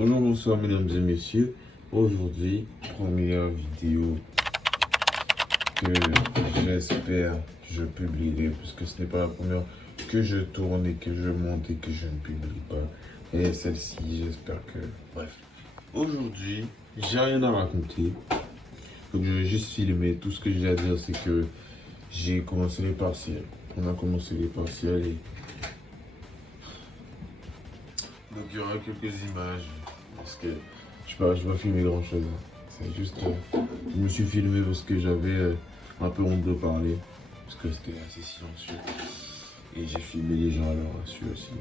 Bonjour, bonsoir mesdames et messieurs. Aujourd'hui, première vidéo que j'espère que je publierai, puisque ce n'est pas la première que je tourne et que je monte et que je ne publie pas. Et celle-ci, j'espère que... Bref. Aujourd'hui, j'ai rien à raconter. Donc je vais juste filmer. Tout ce que j'ai à dire, c'est que j'ai commencé les partiels. On a commencé les partiels et... Donc il y aura quelques images. Parce que je vais pas filmer grand chose. C'est juste... je me suis filmé parce que j'avais un peu honte de parler. Parce que c'était assez silencieux. Et j'ai filmé les gens à leur insu aussi.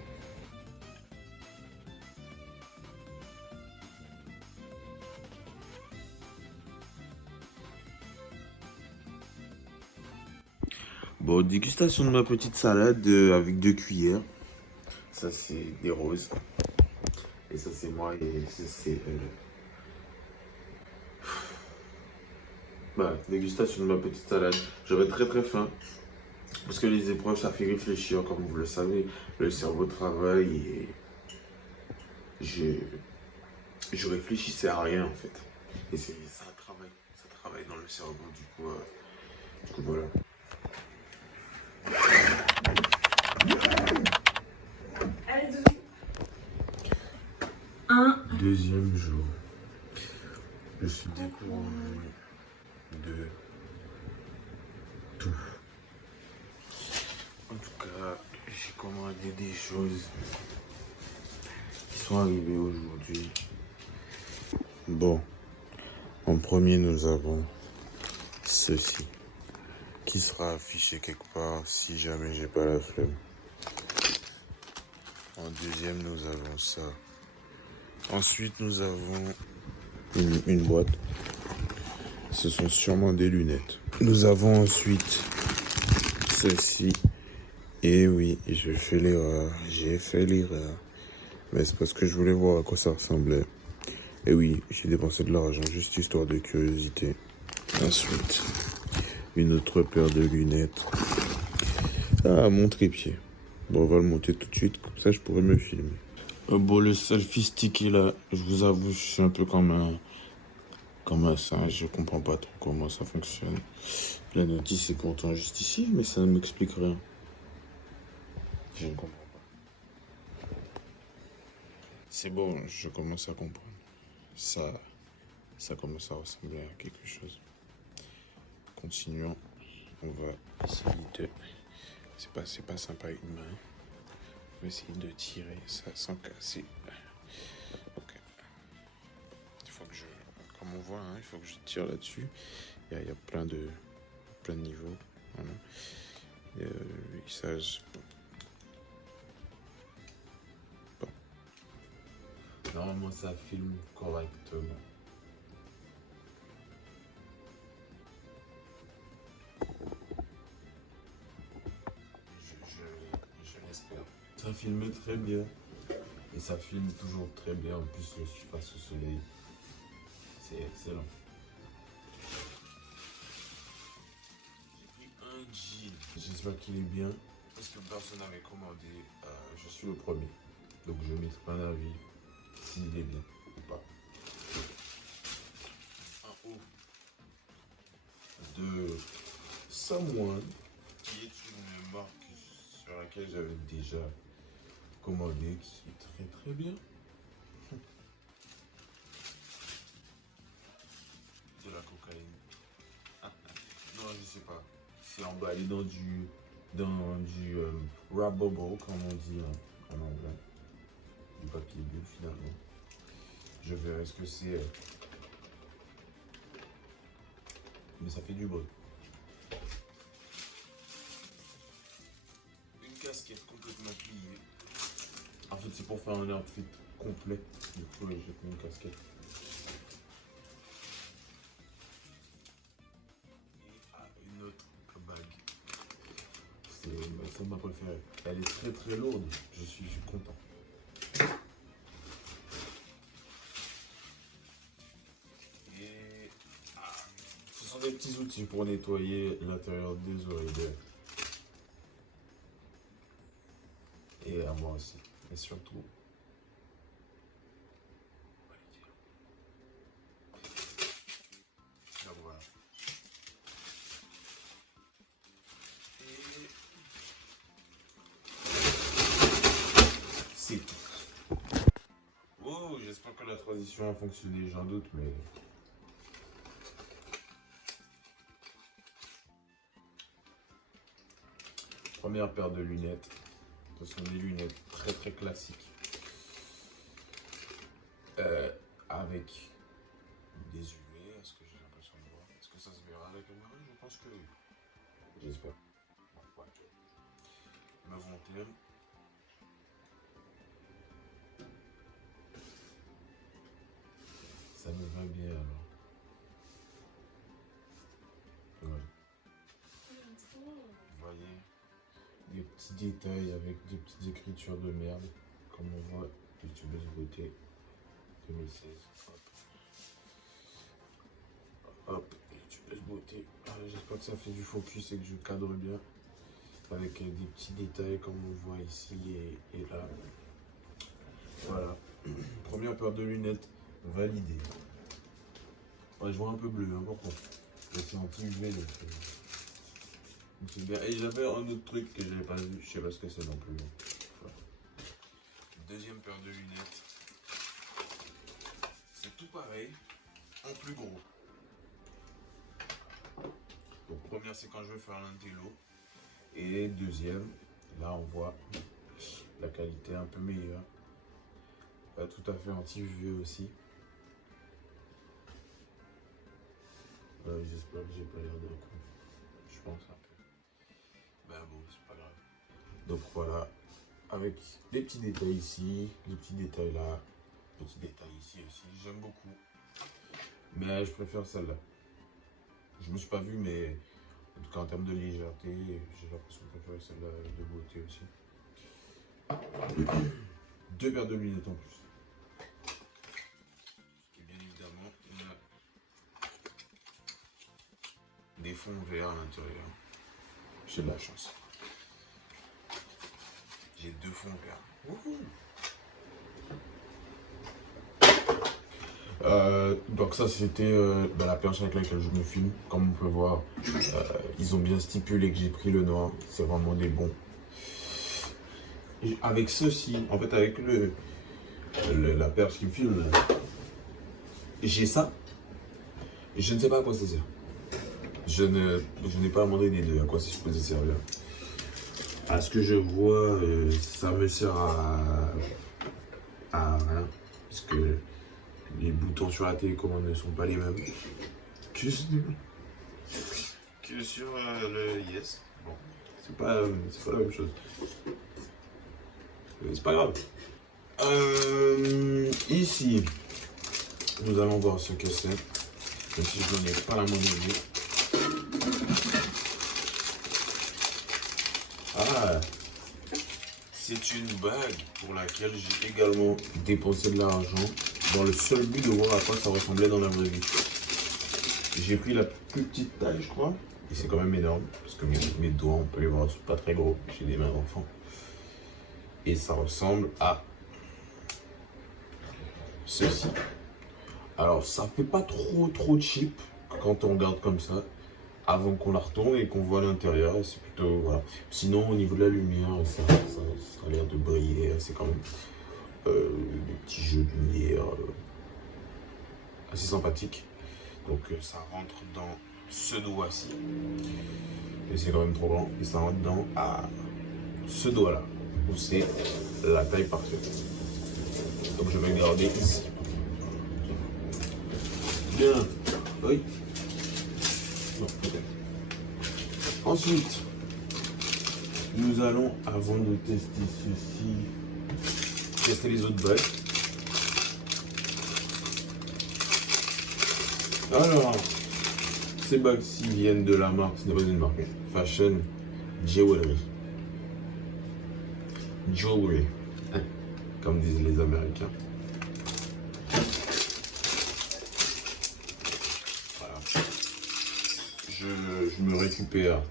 Bon, dégustation de ma petite salade avec 2 cuillères. Ça, c'est des roses. Et ça, c'est moi. Et ça, c'est... Bah, dégustation de ma petite salade. J'avais très très faim. Parce que les épreuves, ça fait réfléchir, comme vous le savez. Le cerveau travaille et... Je réfléchissais à rien, en fait. Et ça travaille dans le cerveau. Du coup voilà. Allez, Deuxième jour. Je suis découvert de tout. En tout cas, j'ai commandé des choses qui sont arrivées aujourd'hui. Bon, en premier, nous avons ceci qui sera affiché quelque part si jamais j'ai pas la flemme. En deuxième, nous avons ça. Ensuite, nous avons une boîte. Ce sont sûrement des lunettes. Nous avons ensuite ceci. Et oui, je fais l'erreur. J'ai fait l'erreur. Mais c'est parce que je voulais voir à quoi ça ressemblait. Et oui, j'ai dépensé de l'argent juste histoire de curiosité. Ensuite, une autre paire de lunettes. Ah, mon trépied. Bon, on va le monter tout de suite, comme ça je pourrais me filmer. Bon, le selfie stick est là. Je vous avoue, je suis un peu comme un singe. Je comprends pas trop comment ça fonctionne. La notice est pourtant juste ici, mais ça ne m'explique rien. Je ne comprends pas. C'est bon, je commence à comprendre. Ça commence à ressembler à quelque chose. Continuons. On va essayer de... C'est pas sympa avec une main. On va essayer de tirer ça sans casser. Ok. Il faut que je... Comme on voit, hein, il faut que je tire là-dessus. Il y a plein de niveaux. Voilà. Lissage. Bon. Normalement, ça filme correctement. Je l'espère. Ça filme très bien. Et ça filme toujours très bien. En plus, je suis face au soleil. C'est excellent. J'ai pris un jean. J'espère qu'il est bien. Parce que personne n'avait commandé. Je suis le premier. Donc je mettrai un avis s'il est bien ou pas. Un haut de Someone, qui est une marque sur laquelle j'avais déjà commandé, qui est très très bien. De la cocaïne. Non, je sais pas. C'est emballé dans du wrap bubble, comme on dit en anglais. Du papier bulle finalement. Je verrai ce que c'est. Mais ça fait du bruit. Une casquette complètement pliée. En fait, c'est pour faire un outfit complet. Du coup, j'ai pris une casquette. Et une autre bague. C'est ma préférée. Elle est très très lourde. Je suis content. Et ce sont des petits outils pour nettoyer l'intérieur des oreilles. Et à moi aussi. Et surtout, sens que la transition a fonctionné, j'en doute, mais... Première paire de lunettes. Ce sont des lunettes très très classiques. Avec des UV, est-ce que j'ai l'impression de voir? Est-ce que ça se verra à la caméra? Je pense que oui. J'espère. Bon, ouais. Me vont-elles? Ça me va bien alors. Voilà. Vous voyez? Des petits détails avec des petites écritures de merde. Comme on voit, YouTubeuse Beauté 2016. Hop. Hop, YouTubeuse Beauté. J'espère que ça fait du focus et que je cadre bien. Avec des petits détails comme on voit ici et là. Voilà. Première paire de lunettes validée. Ouais, je vois un peu bleu, hein, pourquoi? C'est anti-UV donc c'est bien. Et j'avais un autre truc que j'avais pas vu, je sais pas ce que c'est non plus. Voilà. Deuxième paire de lunettes. C'est tout pareil, en plus gros. Donc première c'est quand je veux faire l'intello. Et deuxième, là on voit la qualité un peu meilleure. Tout à fait anti-UV aussi. J'espère que j'ai pas l'air d'un con. Je pense un peu. Ben bon, c'est pas grave. Donc voilà, avec les petits détails ici, les petits détails là, petits détails ici aussi. J'aime beaucoup. Mais je préfère celle-là. Je me suis pas vu, mais en tout cas en termes de légèreté, j'ai l'impression de préférer celle-là de Beauté aussi. Deux paires de lunettes en plus. Et bien évidemment, on a des fonds verts à l'intérieur. J'ai de la chance. J'ai deux fonds verts. Donc ça c'était la perche avec laquelle je me filme. Comme on peut voir, ils ont bien stipulé que j'ai pris le noir. C'est vraiment des bons. Et avec ceci, en fait avec la perche qui me filme, j'ai ça. Et je ne sais pas à quoi ça sert. Je n'ai pas demandé des deux à quoi c'est supposé servir. À ce que je vois, ça me sert à rien. Parce que les boutons sur la télécommande ne sont pas les mêmes que sur le Yes. Bon, c'est pas la même chose. Mais c'est pas grave. Ici, nous allons voir ce que c'est. Même si je n'en ai pas la moindre idée. Ah, c'est une bague pour laquelle j'ai également dépensé de l'argent dans le seul but de voir à quoi ça ressemblait dans la vraie vie. J'ai pris la plus petite taille, je crois, et c'est quand même énorme, parce que mes doigts, on peut les voir, sont pas très gros, j'ai des mains d'enfant. Et ça ressemble à ceci. Alors, ça fait pas trop cheap quand on regarde comme ça, avant qu'on la retourne et qu'on voit l'intérieur, et c'est plutôt, voilà. Sinon, au niveau de la lumière, ça a l'air de briller, c'est quand même des petits jeux de lumière assez sympathiques. Donc ça rentre dans ce doigt-ci, et c'est quand même trop grand, et ça rentre dans ce doigt-là, où c'est la taille parfaite. Donc je vais le garder ici. Bien, oui. Non, peut-être. Ensuite, nous allons, avant de tester ceci, tester les autres bagues. Alors, ces bagues-ci viennent de la marque, ce n'est pas une marque, Fashion Jewelry. Jewelry, hein, comme disent les Américains. Voilà. Je me récupère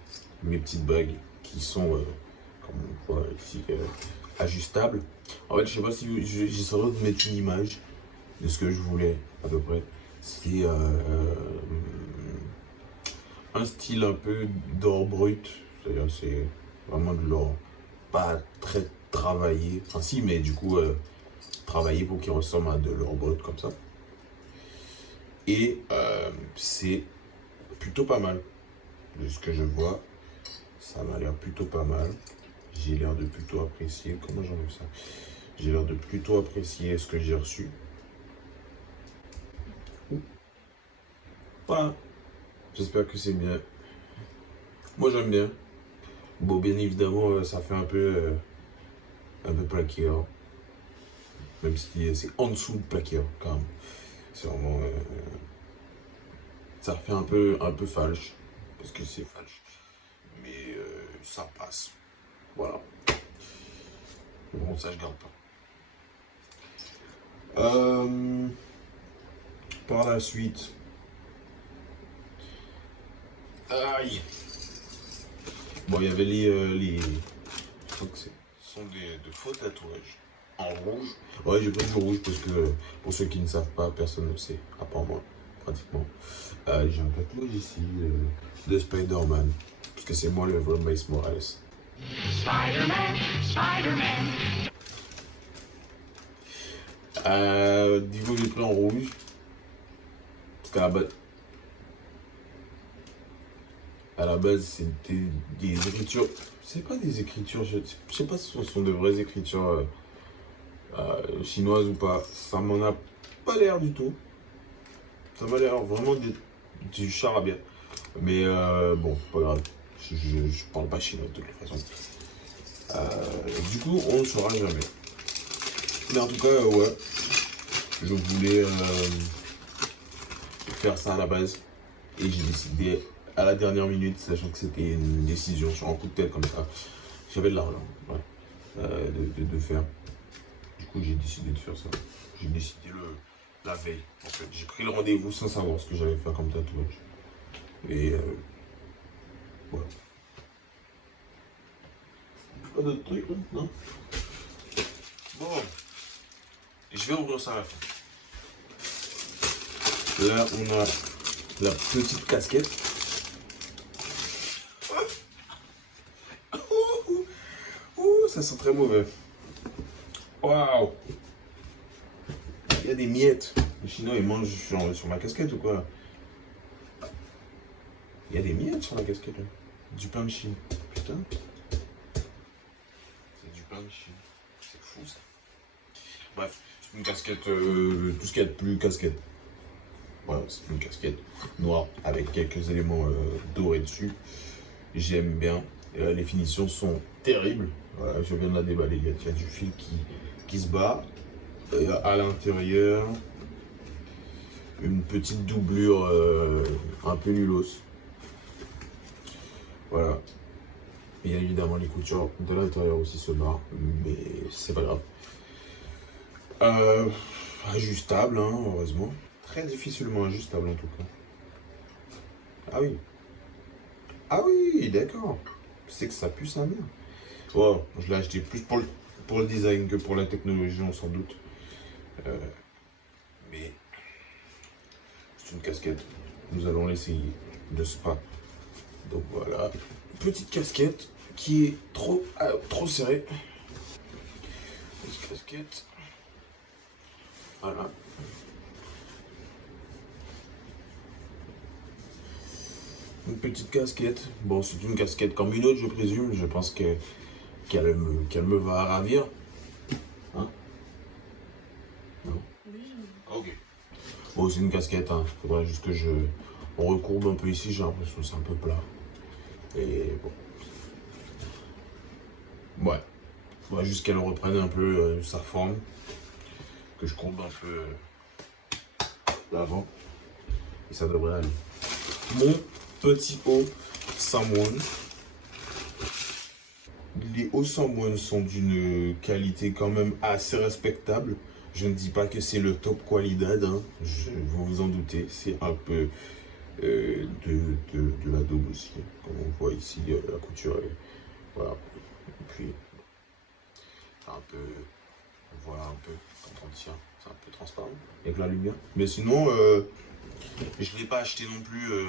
mes petites bagues qui sont, comme on voit ici, ajustables. En fait, je sais pas si j'essaierai de mettre une image de ce que je voulais à peu près. C'est un style un peu d'or brut, c'est-à-dire c'est vraiment de l'or pas très travaillé. Enfin si, mais du coup travaillé pour qu'il ressemble à de l'or brut comme ça. Et c'est plutôt pas mal. De ce que je vois, ça m'a l'air plutôt pas mal. J'ai l'air de plutôt apprécier. Comment j'enlève ça? J'ai l'air de plutôt apprécier ce que j'ai reçu. Voilà. J'espère que c'est bien. Moi, j'aime bien. Bon, bien évidemment, ça fait un peu plaqueur. Même si c'est en dessous de plaqueur, quand même. C'est vraiment... ça fait un peu falche. Parce que c'est falche. Mais ça passe. Voilà. Bon, ça, je garde pas. Par la suite... Aïe. Bon, il y avait je crois que ce sont de faux tatouages en rouge. Ouais, j'ai pris du rouge parce que pour ceux qui ne savent pas, personne ne le sait, à part moi, pratiquement. J'ai un tatouage ici de Spider-Man, parce que c'est moi le vrai Miles Morales. Spider-Man, Spider-Man. Du coup, j'ai pris en rouge, parce qu'à la base, c'était des écritures. C'est pas des écritures, je sais pas si ce sont de vraies écritures chinoises ou pas. Ça m'en a pas l'air du tout. Ça m'a l'air vraiment du charabia. Mais bon, c'est pas grave. Je parle pas chinois de toute façon. Du coup, on ne saura jamais. Mais en tout cas, ouais. Je voulais faire ça à la base. Et j'ai décidé à la dernière minute, sachant que c'était une décision sur un coup de tête comme ça. J'avais de l'argent, ouais, de faire. Du coup, j'ai décidé de faire ça. J'ai décidé la veille, en fait. J'ai pris le rendez-vous sans savoir ce que j'allais faire comme tatouage. Et voilà. Pas d'autres trucs, hein, non? Bon, je vais ouvrir ça à la fin. Là, on a la petite casquette. Ça sent très mauvais. Waouh! Il y a des miettes. Les Chinois, ils mangent sur ma casquette ou quoi? Il y a des miettes sur la casquette, là. Du pain de Chine. Putain. C'est du pain de Chine. C'est fou, ça. Bref, c'est une casquette, tout ce qu'il y a de plus casquette. Voilà, c'est une casquette noire avec quelques éléments dorés dessus. J'aime bien. Les finitions sont terribles. Voilà, je viens de la déballer. Il y a du fil qui se bat. À l'intérieur, une petite doublure un peu nulos. Voilà. Bien évidemment, les coutures de l'intérieur aussi se barrent, mais c'est pas grave. Ajustable, hein, heureusement. Très difficilement ajustable en tout cas. Ah oui. Ah oui, d'accord. C'est que ça pue sa mère. Oh, je l'ai acheté plus pour le design que pour la technologie, on s'en doute. Mais c'est une casquette. Nous allons l'essayer de spa. Donc voilà, petite casquette qui est trop serrée. Petite casquette. Voilà. Une petite casquette. Bon, c'est une casquette comme une autre, je présume. Je pense qu'elle me va ravir. Hein? Non? Ok. Bon, c'est une casquette. Hein. Faudrait juste que on recourbe un peu ici. J'ai l'impression que c'est un peu plat. Et bon. Ouais. Faudrait juste qu'elle reprenne un peu sa forme. Que je courbe un peu l'avant. Et ça devrait aller. Mon petit haut sans moine. Les hauts sans moine sont d'une qualité quand même assez respectable. Je ne dis pas que c'est le top qualidad, hein. Vous vous en doutez, c'est un peu de la daube aussi. Comme on voit ici, la couture est, voilà. Et puis, un peu, on voit un peu quand on tient, c'est un peu transparent avec la lumière. Mais sinon, je ne l'ai pas acheté non plus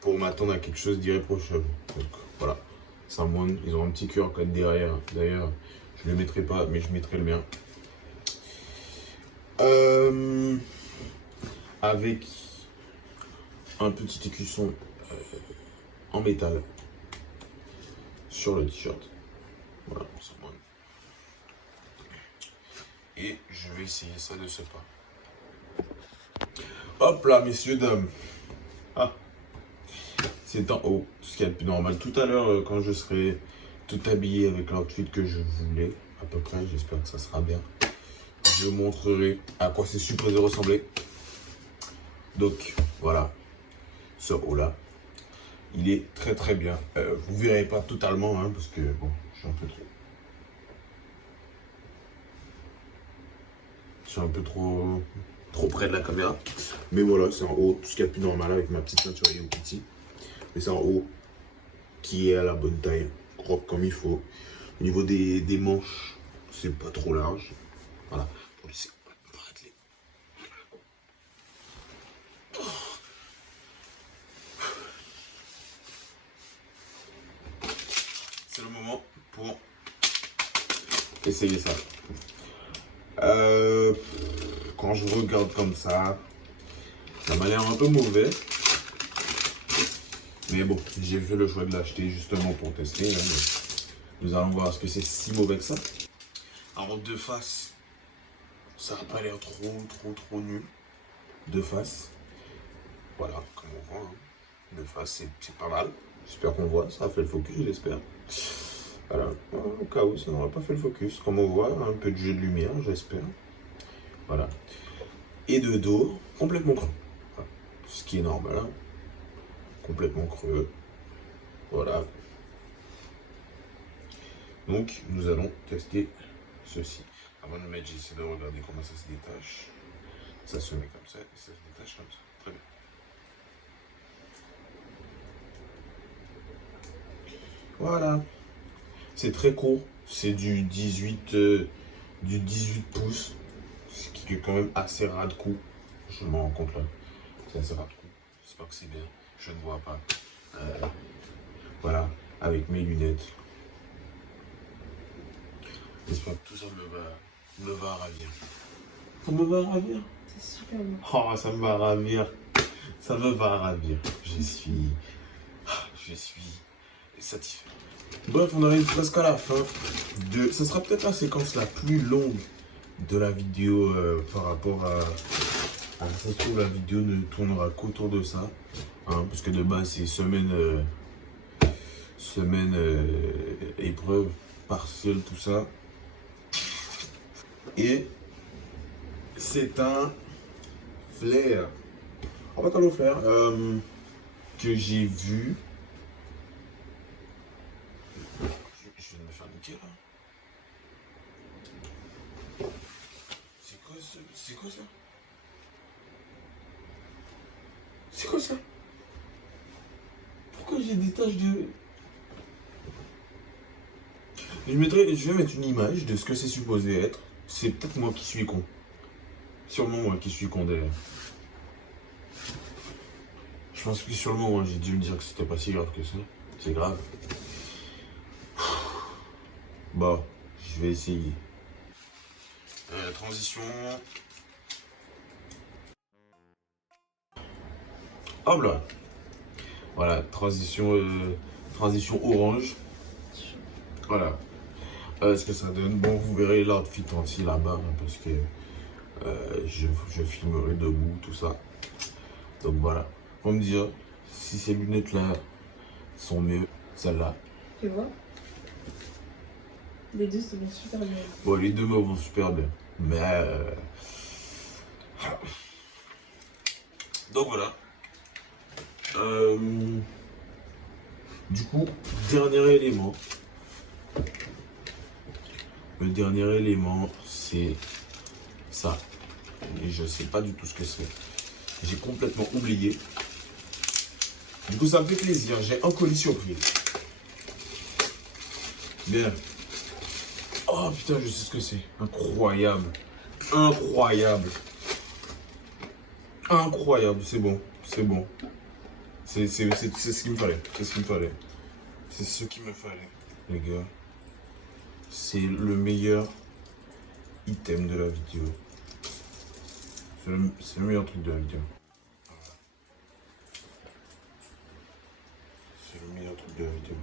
pour m'attendre à quelque chose d'irréprochable. Donc voilà, ils ont un petit QR code derrière. D'ailleurs, je ne le mettrai pas, mais je mettrai le mien. Avec un petit écusson en métal sur le t-shirt. Voilà, c'est bon. Et je vais essayer ça de ce pas. Hop là, messieurs, dames. Ah, c'est en haut, ce qu'il y a de plus normal. Tout à l'heure, quand je serai tout habillé avec l'outfit que je voulais, à peu près, j'espère que ça sera bien, je vous montrerai à quoi c'est supposé ressembler. Donc, voilà, ce haut-là, il est très très bien. Vous verrez pas totalement, hein, parce que, bon, je suis un peu trop... Je suis un peu trop près de la caméra. Mais voilà, c'est en haut, tout ce qu'il y a de plus normal avec ma petite ceinture Hello Kitty. Mais c'est en haut qui est à la bonne taille, propre comme il faut. Au niveau des manches, c'est pas trop large. Voilà, pour laisser paraître c'est le moment pour essayer ça. Quand je regarde comme ça m'a l'air un peu mauvais. Mais bon, j'ai fait le choix de l'acheter justement pour tester. Hein, nous allons voir ce que c'est si mauvais que ça. Alors de face, ça n'a pas l'air trop nul. De face, voilà, comme on voit. Hein. De face, c'est pas mal. J'espère qu'on voit. Ça a fait le focus, j'espère. Voilà, au cas où ça n'aura pas fait le focus. Comme on voit, un peu de jeu de lumière, j'espère. Voilà. Et de dos, complètement creux. Voilà. Ce qui est normal. Hein. Complètement creux. Voilà. Donc, nous allons tester ceci. Avant de le mettre, j'essaie de regarder comment ça se détache. Ça se met comme ça et ça se détache comme ça. Très bien. Voilà. C'est très court. C'est du 18 pouces. Ce qui est quand même assez ras de coup. Je m'en rends compte là. C'est assez ras de coup. J'espère que c'est bien. Je ne vois pas. Voilà. Avec mes lunettes. J'espère que tout ça me va ravir. Ça me va ravir. C'est super bien. Oh, ça me va ravir. Ça me va ravir. Je suis satisfait. Bref, on arrive presque à la fin de... Ce sera peut-être la séquence la plus longue de la vidéo par rapport à... Ça se trouve, la vidéo ne tournera qu'autour de ça. Hein, parce que de base, c'est semaine épreuve, partielle, tout ça. Et c'est un flair. En fait, un flair que j'ai vu. Je viens de me faire niquer là. C'est quoi ça? C'est quoi ça? C'est quoi ça? Pourquoi j'ai des taches de... Je vais mettre une image de ce que c'est supposé être. C'est peut-être moi qui suis con. Sûrement moi qui suis con d'ailleurs. Je pense que sur le moment, j'ai dû me dire que c'était pas si grave que ça. C'est grave. Bon, je vais essayer. Transition. Hop là. Voilà, transition orange. Voilà. Ce que ça donne. Bon, vous verrez l'outfit entier là-bas, hein, parce que je filmerai debout, tout ça. Donc voilà. Faut me dire si ces lunettes-là sont mieux, celles-là. Tu vois? Les deux se vont super bien. Bon, les deux me vont super bien. Mais... Donc voilà. Du coup, dernier élément. Le dernier élément, c'est ça. Et je sais pas du tout ce que c'est. J'ai complètement oublié. Du coup, ça me fait plaisir. J'ai un colis surprise. Bien. Oh putain, je sais ce que c'est. Incroyable. Incroyable. Incroyable. C'est bon. C'est bon. C'est ce qu'il me fallait. C'est ce qu'il me fallait. C'est ce qu'il me fallait, les gars. C'est le meilleur item de la vidéo. C'est le meilleur truc de la vidéo. C'est le meilleur truc de la vidéo.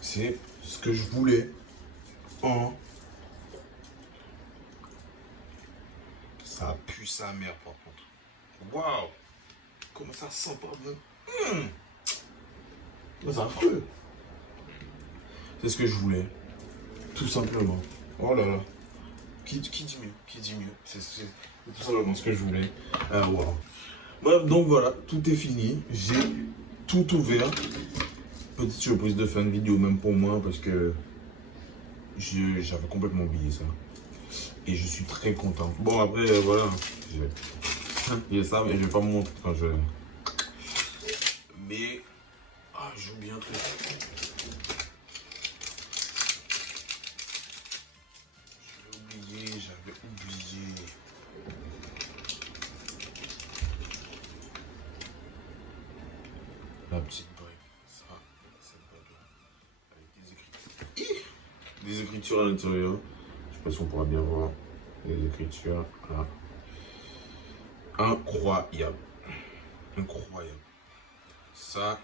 C'est ce que je voulais en... Ça pue sa mère par contre. Waouh! Comment ça sent pas bon? C'est affreux. C'est ce que je voulais. Tout simplement. Oh là là. Qui dit mieux? Qui dit mieux? C'est tout simplement ce que je voulais. Wow. Bref, donc voilà, tout est fini. J'ai tout ouvert. Petite surprise de fin de vidéo, même pour moi, parce que j'avais complètement oublié ça. Et je suis très content. Bon, après, voilà. Il y a ça, mais je vais pas me montrer. Enfin, Mais. Ah, j'ai oublié un truc. J'avais oublié. La petite bague. Ça, cette bague-là. Avec des écritures. Des écritures à l'intérieur. Je sais pas si on pourra bien voir. Les écritures. Là. Incroyable. Incroyable. Ça.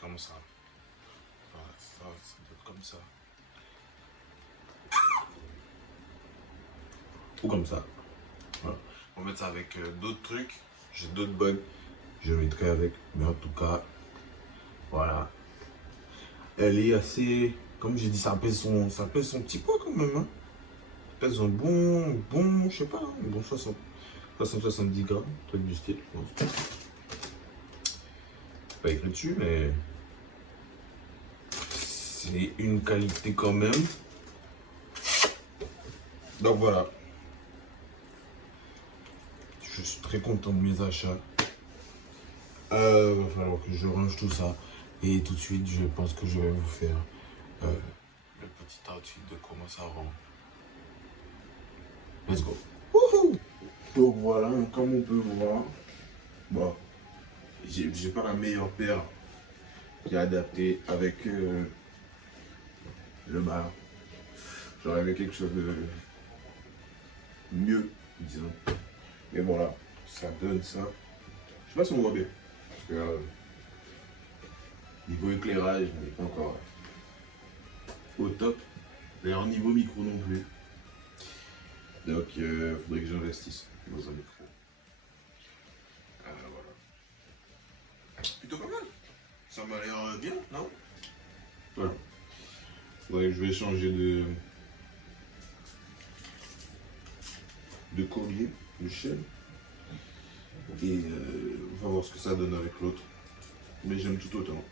Comme ça. Voilà, ça doit être comme ça. Ou comme ça. Voilà. On va mettre ça avec d'autres trucs. J'ai d'autres bugs. Je mettrai avec. Mais en tout cas, voilà. Elle est assez. Comme j'ai dit, ça pèse son petit poids quand même. Hein. Ça pèse un bon, je sais pas, un bon 70 grammes. Truc du style, je pense. Pas écrit dessus, mais. C'est une qualité quand même. Donc voilà. Je suis très content de mes achats. Va falloir que je range tout ça. Et tout de suite, je pense que je vais vous faire le petit outfit de comment ça rend. Let's go. Wouhou! Donc voilà, comme on peut voir, bon, j'ai pas la meilleure paire qui est adaptée avec le bas. J'aurais aimé quelque chose de mieux, disons. Et voilà, ça donne ça. Je sais pas si on voit bien. Parce que niveau éclairage, on n'est pas encore au top. D'ailleurs, niveau micro non plus. Donc, il faudrait que j'investisse dans un micro. Voilà. Plutôt pas mal. Ça m'a l'air bien, non? Voilà. Faudrait que je vais changer de collier, de chaîne. Et on va voir ce que ça donne avec l'autre. Mais j'aime tout autant.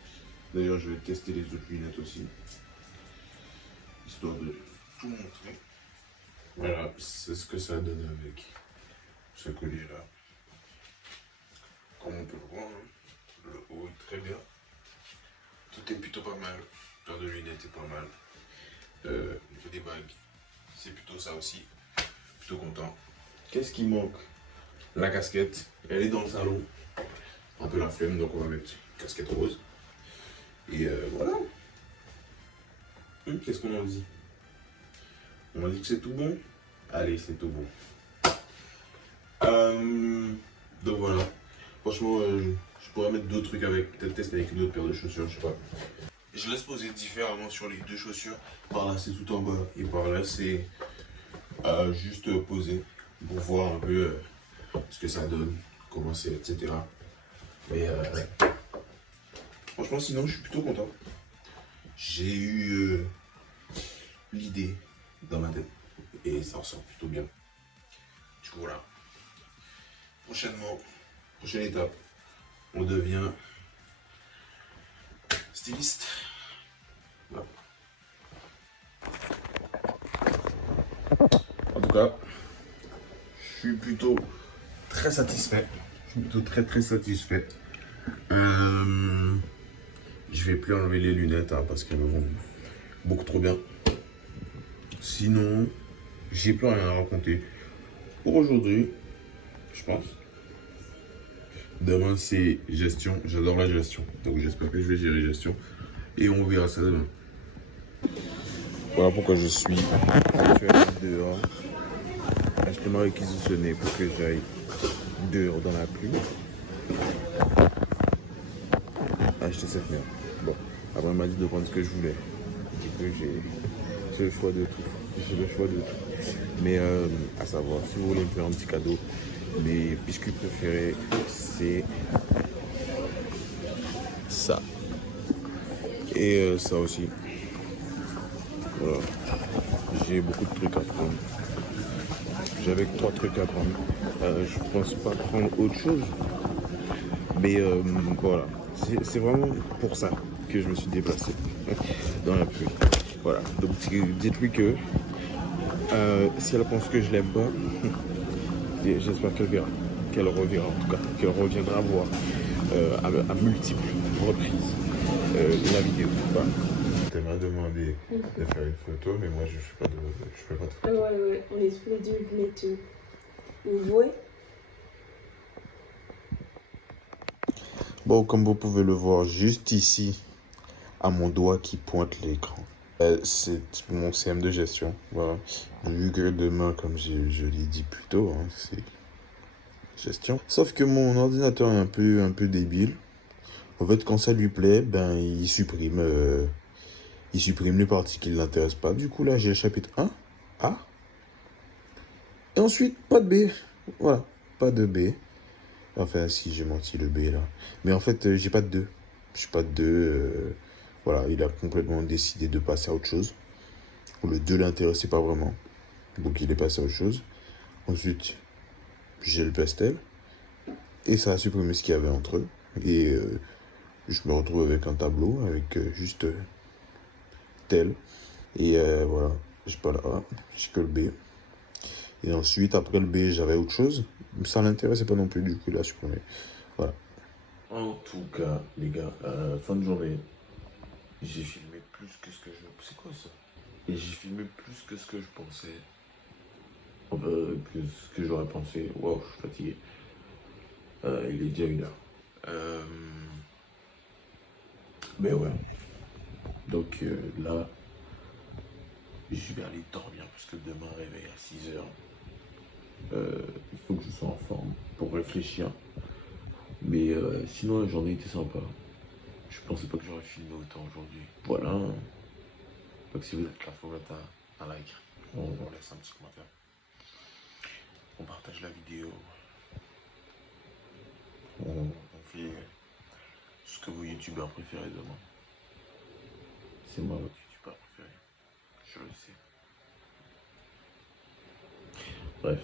D'ailleurs, je vais tester les autres lunettes aussi. Histoire de tout montrer. Voilà, c'est ce que ça donne avec ce collier-là. Comme on peut le voir, hein, le haut est très bien. Tout est plutôt pas mal. La paire de lunettes est pas mal. Niveau des bagues, c'est plutôt ça aussi. Plutôt content. Qu'est-ce qui manque? La casquette, elle est dans le salon. Un peu la flemme, donc on va mettre une casquette rose. Et voilà. Qu'est-ce qu'on en dit? On m'a dit que c'est tout bon. Allez, c'est tout bon. Donc voilà. Franchement, je pourrais mettre d'autres trucs avec. Peut-être tester avec une autre paire de chaussures, je sais pas. Je laisse poser différemment sur les deux chaussures. Par là, c'est tout en bas. Et par là, c'est juste posé. Pour voir un peu ce que ça donne, comment c'est, etc. Mais franchement, sinon, je suis plutôt content. J'ai eu l'idée dans ma tête et ça ressort plutôt bien. Du coup, voilà. Prochainement, prochaine étape, on devient styliste. Voilà. En tout cas, je suis plutôt très satisfait. Je suis plutôt très satisfait. Je vais plus enlever les lunettes hein, parce qu'elles vont beaucoup trop bien. Sinon, j'ai plus rien à raconter pour aujourd'hui, je pense. Demain, c'est gestion. J'adore la gestion. Donc, j'espère que je vais gérer gestion. Et on verra ça demain. Voilà pourquoi je suis dehors. m'a réquisitionné pour que j'aille dehors dans la pluie. Acheter cette merde. Bon, après elle m'a dit de prendre ce que je voulais. Du coup j'ai le choix de tout. J'ai le choix de tout. Mais à savoir, si vous voulez me faire un petit cadeau, mes biscuits préférés, c'est ça. Et ça aussi. Voilà. J'ai beaucoup de trucs à prendre. J'avais 3 trucs à prendre. Je pense pas prendre autre chose. Mais voilà. C'est vraiment pour ça que je me suis déplacé dans la pluie. Voilà. Donc dites-lui que si elle pense que je l'aime pas, j'espère qu'elle verra. Qu'elle reverra en tout cas. Qu'elle reviendra voir à multiples reprises la vidéo. Voilà. Tu m'as demandé de faire une photo, mais moi je fais pas de photo. Ouais, on est tous les deux bleus. Vous voyez? Bon, comme vous pouvez le voir juste ici, à mon doigt qui pointe l'écran. C'est mon CM de gestion, voilà. Vu que demain, comme je l'ai dit plus tôt, hein, c'est gestion. Sauf que mon ordinateur est un peu débile. En fait, quand ça lui plaît, ben il supprime les parties qui ne l'intéressent pas. Du coup, là, j'ai le chapitre 1, A. Et ensuite, pas de B. Voilà, pas de B. Enfin, si, j'ai menti, le B, là. Mais en fait, j'ai pas de 2. J'ai pas de 2. Voilà, il a complètement décidé de passer à autre chose. Le 2 l'intéressait pas vraiment. Donc, il est passé à autre chose. Ensuite, j'ai le pastel. Et ça a supprimé ce qu'il y avait entre eux. Et je me retrouve avec un tableau, avec juste tel. Et voilà, j'ai pas là, j'ai que le B. Et ensuite, après le B, j'avais autre chose. Ça l'intéressait pas non plus, du coup, il a supprimé. Voilà. En tout cas, les gars, fin de journée, j'ai filmé plus que ce que je... C'est quoi ça? Et j'ai filmé plus que ce que je pensais. Que ce que j'aurais pensé. Wow, je suis fatigué. Il est déjà 1h. Mais ouais. Donc là, je vais aller dormir parce que demain, réveil à 6h. Il faut que je sois en forme pour réfléchir. Mais sinon, la journée était sympa. Je pensais pas que j'aurais filmé autant aujourd'hui. Voilà. Donc si vous êtes là, faut mettre un like. On laisse un petit commentaire. On partage la vidéo. On fait ce que vos youtubeurs préférez demain. C'est moi votre youtubeur préféré. Je le sais. Bref.